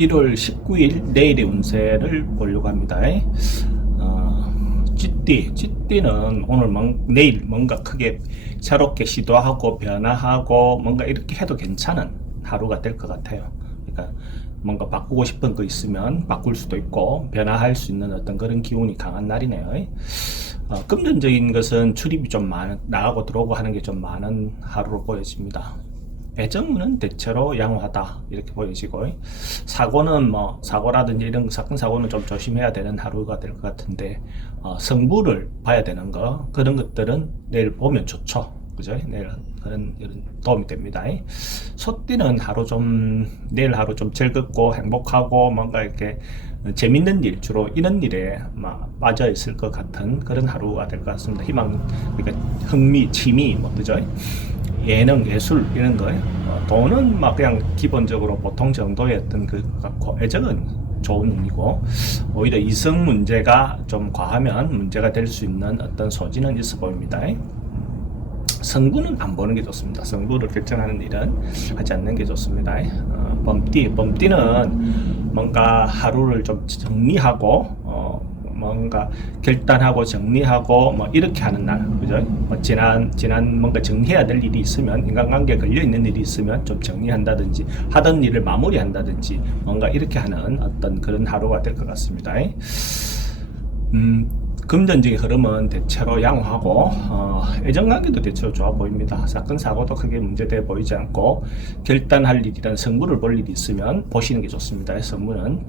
1월 19일 내일의 운세를 보려고 합니다. 찌띠는 오늘 내일 뭔가 크게 새롭게 시도하고 변화하고 뭔가 이렇게 해도 괜찮은 하루가 될 것 같아요. 그러니까 뭔가 바꾸고 싶은 거 있으면 바꿀 수도 있고 변화할 수 있는 어떤 그런 기운이 강한 날이네요. 금전적인 것은 출입이 좀 나가고 들어오고 하는 게 좀 많은 하루로 보여집니다. 애정은 대체로 양호하다 이렇게 보여지고, 사고는 사고라든지 이런 사건 사고는 좀 조심해야 되는 하루가 될 것 같은데, 성부를 봐야 되는 거 그런 것들은 내일 보면 좋죠. 그죠? 내일 그런 도움이 됩니다. 소띠는 내일 하루 좀 즐겁고 행복하고 뭔가 이렇게 재밌는 일, 주로 이런 일에 빠져 있을 것 같은 그런 하루가 될 것 같습니다. 그러니까 흥미, 취미, 그죠? 예능, 예술 이런 거예요. 돈은 그냥 기본적으로 보통 정도의 어떤 그 같고, 애정은 좋은 의미고, 오히려 이성 문제가 좀 과하면 문제가 될 수 있는 어떤 소지는 있어 보입니다. 성부는 안 보는 게 좋습니다. 성부를 결정하는 일은 하지 않는 게 좋습니다. 범띠는 뭔가 하루를 좀 정리하고 뭔가 결단하고 정리하고 이렇게 하는 날, 그죠? 지난 뭔가 정리해야 될 일이 있으면, 인간관계에 걸려 있는 일이 있으면 좀 정리한다든지 하던 일을 마무리한다든지 뭔가 이렇게 하는 어떤 그런 하루가 될 것 같습니다. 금전적인 흐름은 대체로 양호하고, 애정관계도 대체로 좋아 보입니다. 사건 사고도 크게 문제돼 보이지 않고, 결단할 일이란 성부를 볼 일이 있으면 보시는 게 좋습니다. 성부는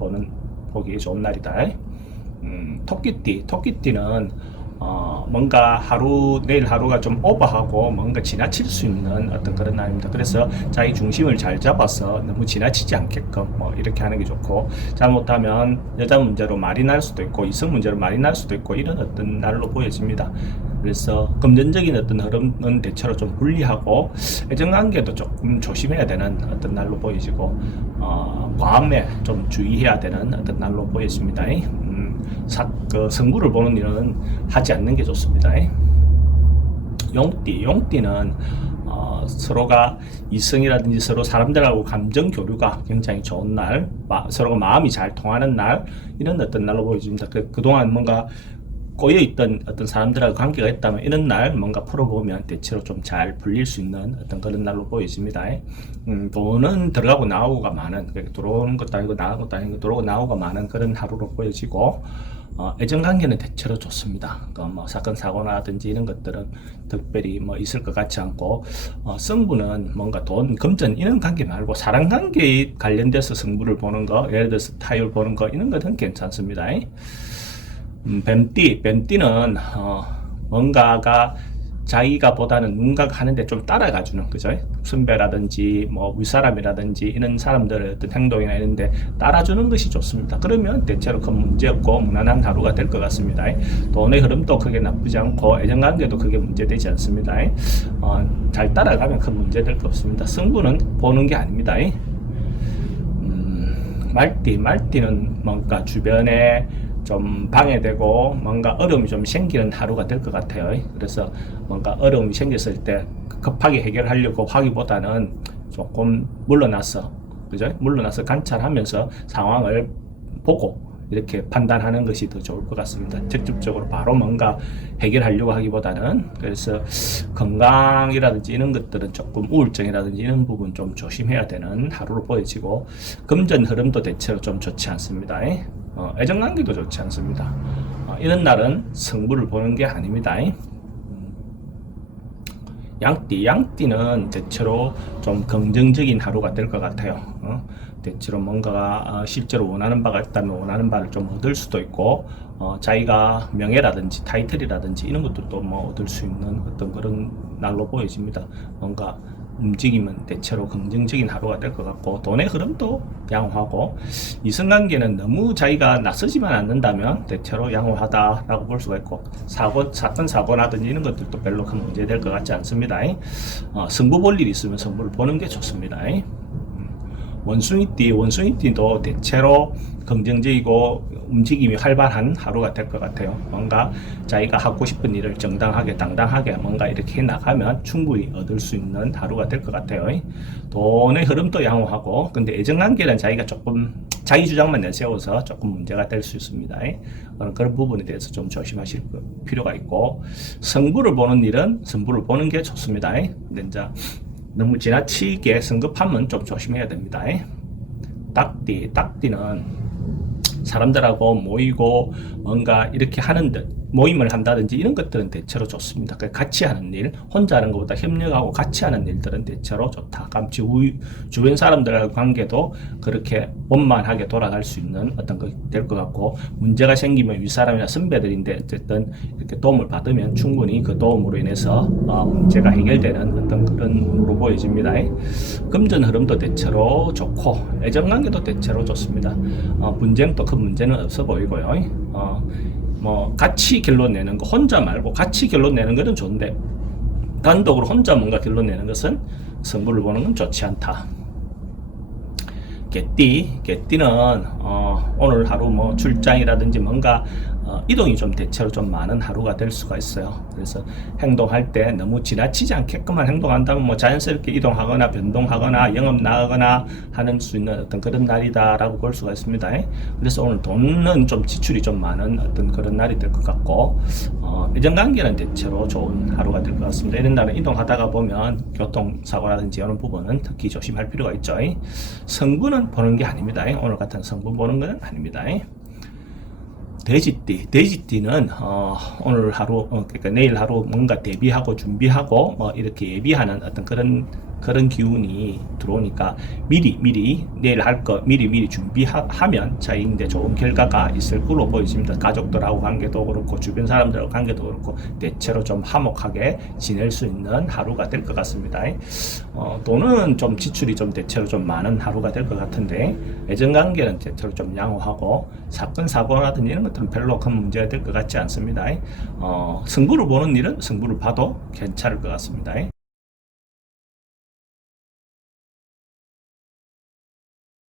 보기 좋은 날이다. 토끼띠는 뭔가 내일 하루가 좀 오버하고 뭔가 지나칠 수 있는 어떤 그런 날입니다. 그래서 자기 중심을 잘 잡아서 너무 지나치지 않게끔 이렇게 하는 게 좋고, 잘못하면 여자 문제로 말이 날 수도 있고 이성 문제로 말이 날 수도 있고 이런 어떤 날로 보여집니다. 그래서 금전적인 어떤 흐름은 대체로 좀 불리하고, 애정관계도 조금 조심해야 되는 어떤 날로 보여지고, 과음에 좀 주의해야 되는 어떤 날로 보여집니다. 성부를 보는 일은 하지 않는 게 좋습니다. 용띠는 서로가 이성이라든지 서로 사람들하고 감정 교류가 굉장히 좋은 날, 서로가 마음이 잘 통하는 날, 이런 어떤 날로 보여집니다. 그동안 뭔가 꼬여있던 어떤 사람들하고 관계가 있다면 이런 날 뭔가 풀어보면 대체로 좀 잘 풀릴 수 있는 어떤 그런 날로 보여집니다. 돈은 들어가고 나오고가 많은, 들어오는 것도 아니고 나가는 것도 아니고 들어오고 나오고가 많은 그런 하루로 보여지고, 애정관계는 대체로 좋습니다. 사건 사고나든지 이런 것들은 특별히 있을 것 같지 않고, 성부는 뭔가 돈, 금전 이런 관계 말고 사랑관계에 관련돼서 성부를 보는 거, 예를 들어서 타율 보는 거 이런 것은 괜찮습니다. 뱀띠는 뭔가가 자기가 보다는 누군가가 하는데 좀 따라가주는, 그죠? 선배라든지 윗사람이라든지 이런 사람들의 어떤 행동이나 이런데 따라주는 것이 좋습니다. 그러면 대체로 큰 문제 없고 무난한 하루가 될 것 같습니다. 돈의 흐름도 크게 나쁘지 않고 애정관계도 크게 문제되지 않습니다. 잘 따라가면 큰 문제 될 거 없습니다. 승부는 보는 게 아닙니다. 말띠는 뭔가 주변에 좀 방해되고 뭔가 어려움이 좀 생기는 하루가 될 것 같아요. 그래서 뭔가 어려움이 생겼을 때 급하게 해결하려고 하기보다는 조금 물러나서 관찰하면서 상황을 보고 이렇게 판단하는 것이 더 좋을 것 같습니다. 직접적으로 바로 뭔가 해결하려고 하기보다는. 그래서 건강이라든지 이런 것들은 조금 우울증이라든지 이런 부분 좀 조심해야 되는 하루로 보여지고, 금전 흐름도 대체로 좀 좋지 않습니다. 애정관계도 좋지 않습니다. 이런 날은 성부를 보는 게 아닙니다. 양띠는 대체로 좀 긍정적인 하루가 될 것 같아요. 대체로 뭔가가 실제로 원하는 바가 있다면 원하는 바를 좀 얻을 수도 있고, 자기가 명예라든지 타이틀이라든지 이런 것들도 얻을 수 있는 어떤 그런 날로 보여집니다. 뭔가 움직이면 대체로 긍정적인 하루가 될 것 같고, 돈의 흐름도 양호하고, 이성관계는 너무 자기가 나서지만 않는다면 대체로 양호하다라고 볼 수가 있고, 사건 사고나든지 이런 것들도 별로 큰 문제 될 것 같지 않습니다. 승부 볼 일이 있으면 승부를 보는 게 좋습니다. 원숭이띠도 대체로 긍정적이고 움직임이 활발한 하루가 될 것 같아요. 뭔가 자기가 하고 싶은 일을 정당하게 당당하게 뭔가 이렇게 해 나가면 충분히 얻을 수 있는 하루가 될 것 같아요. 돈의 흐름도 양호하고, 근데 애정관계는 자기가 조금 자기 주장만 내세워서 조금 문제가 될 수 있습니다. 그런 부분에 대해서 좀 조심하실 필요가 있고, 성부를 보는 일은 성부를 보는 게 좋습니다. 근데 이제 너무 지나치게 성급하면 좀 조심해야 됩니다. 딱띠는 사람들하고 모이고 뭔가 이렇게 하는 듯 모임을 한다든지 이런 것들은 대체로 좋습니다. 같이 하는 일, 혼자 하는 것보다 협력하고 같이 하는 일들은 대체로 좋다. 주변 사람들과의 관계도 그렇게 원만하게 돌아갈 수 있는 어떤 것 될 것 같고, 문제가 생기면 윗사람이나 선배들인데 어쨌든 이렇게 도움을 받으면 충분히 그 도움으로 인해서 문제가 해결되는 어떤 그런 운으로 보여집니다. 금전 흐름도 대체로 좋고, 애정관계도 대체로 좋습니다. 분쟁도 큰 문제는 없어 보이고요. 뭐 같이 결론 내는 거, 혼자 말고 같이 결론 내는 것은 좋은데 단독으로 혼자 뭔가 결론 내는 것은 성부를 보는 건 좋지 않다. 개띠는 오늘 하루 뭐 출장이라든지 뭔가 이동이 좀 대체로 좀 많은 하루가 될 수가 있어요. 그래서 행동할 때 너무 지나치지 않게끔만 행동한다면 뭐 자연스럽게 이동하거나 변동하거나 영업 나가거나 하는 수 있는 어떤 그런 날이다라고 볼 수가 있습니다. 그래서 오늘 돈은 좀 지출이 좀 많은 어떤 그런 날이 될 것 같고, 애정관계는 대체로 좋은 하루가 될 것 같습니다. 이런 날은 이동하다가 보면 교통사고라든지 이런 부분은 특히 조심할 필요가 있죠. 성부는 보는 게 아닙니다. 오늘 같은 성부 보는 건 아닙니다. 돼지띠는 오늘 하루, 그러니까 내일 하루 뭔가 대비하고 준비하고 이렇게 예비하는 어떤 그런 기운이 들어오니까 미리 내일 할 거 미리 준비하면 자기인데 좋은 결과가 있을 걸로 보여집니다. 가족들하고 관계도 그렇고 주변 사람들하고 관계도 그렇고 대체로 좀 화목하게 지낼 수 있는 하루가 될 것 같습니다. 돈은 좀 지출이 좀 대체로 좀 많은 하루가 될 것 같은데, 애정관계는 대체로 좀 양호하고 사건 사고라든지 이런 것들은 별로 큰 문제가 될 것 같지 않습니다. 승부를 보는 일은 승부를 봐도 괜찮을 것 같습니다.